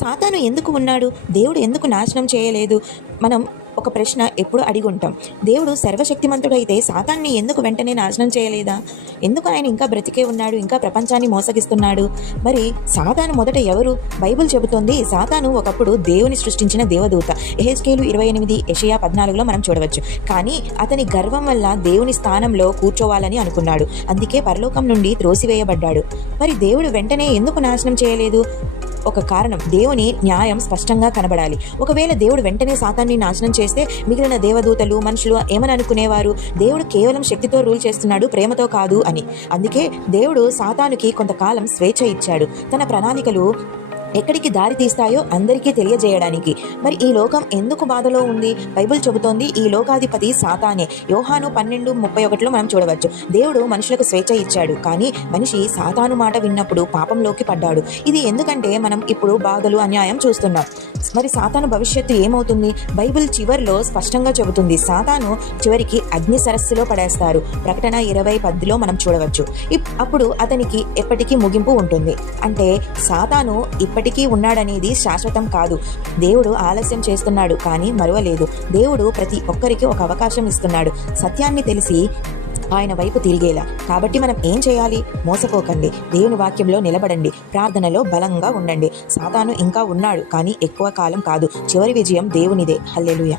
సాతాను ఎందుకు ఉన్నాడు? దేవుడు ఎందుకు నాశనం చేయలేదు? మనం ఒక ప్రశ్న ఎప్పుడు అడిగి ఉంటాం. దేవుడు సర్వశక్తిమంతుడైతే సాతాన్ని ఎందుకు వెంటనే నాశనం చేయలేదా? ఎందుకు ఆయన ఇంకా బ్రతికే ఉన్నాడు, ఇంకా ప్రపంచాన్ని మోసగిస్తున్నాడు? మరి సాతాను మొదట ఎవరు? బైబిల్ చెబుతోంది సాతాను ఒకప్పుడు దేవుని సృష్టించిన దేవదూత. యెహెజ్కేలు 28, యెషయా 14లో మనం చూడవచ్చు. కానీ అతని గర్వం వల్ల దేవుని స్థానంలో కూర్చోవాలని అనుకున్నాడు. అందుకే పరలోకం నుండి త్రోసివేయబడ్డాడు. మరి దేవుడు వెంటనే ఎందుకు నాశనం చేయలేదు? ఒక కారణం, దేవుని న్యాయం స్పష్టంగా కనబడాలి. ఒకవేళ దేవుడు వెంటనే సాతాన్ని నాశనం చేస్తే మిగిలిన దేవదూతలు, మనుషులు ఏమని అనుకునేవారు? దేవుడు కేవలం శక్తితో రూల్ చేస్తున్నాడు, ప్రేమతో కాదు అని. అందుకే దేవుడు సాతానుకి కొంతకాలం స్వేచ్ఛ ఇచ్చాడు, తన ప్రణాళికలు ఎక్కడికి దారి తీస్తాయో అందరికీ తెలియజేయడానికి. మరి ఈ లోకం ఎందుకు బాధలో ఉంది? బైబిల్ చెబుతోంది ఈ లోకాధిపతి సాతానే. యోహాను 12:31లో మనం చూడవచ్చు. దేవుడు మనుషులకు స్వేచ్ఛ ఇచ్చాడు, కానీ మనిషి సాతాను మాట విన్నప్పుడు పాపంలోకి పడ్డాడు. ఇది ఎందుకంటే మనం ఇప్పుడు బాధలు, అన్యాయం చూస్తున్నాం. మరి సాతాను భవిష్యత్తు ఏమవుతుంది? బైబిల్ చివరిలో స్పష్టంగా చెబుతుంది, సాతాను చివరికి అగ్ని సరస్సులో పడేస్తారు. ప్రకటన 20:10లో మనం చూడవచ్చు. అప్పుడు అతనికి ఎప్పటికీ ముగింపు ఉంటుంది. అంటే సాతాను ఇప్పటికీ ఉన్నాడనేది శాశ్వతం కాదు. దేవుడు ఆలస్యం చేస్తున్నాడు, కానీ మరువలేదు. దేవుడు ప్రతి ఒక్కరికి ఒక అవకాశం ఇస్తున్నాడు, సత్యాన్ని తెలిసి ఆయన వైపు తిరిగేలా. కాబట్టి మనం ఏం చేయాలి? మోసపోకండి, దేవుని వాక్యంలో నిలబడండి, ప్రార్థనలో బలంగా ఉండండి. సాతాను ఇంకా ఉన్నాడు, కానీ ఎక్కువ కాలం కాదు. చివరి విజయం దేవునిదే. హల్లెలూయా.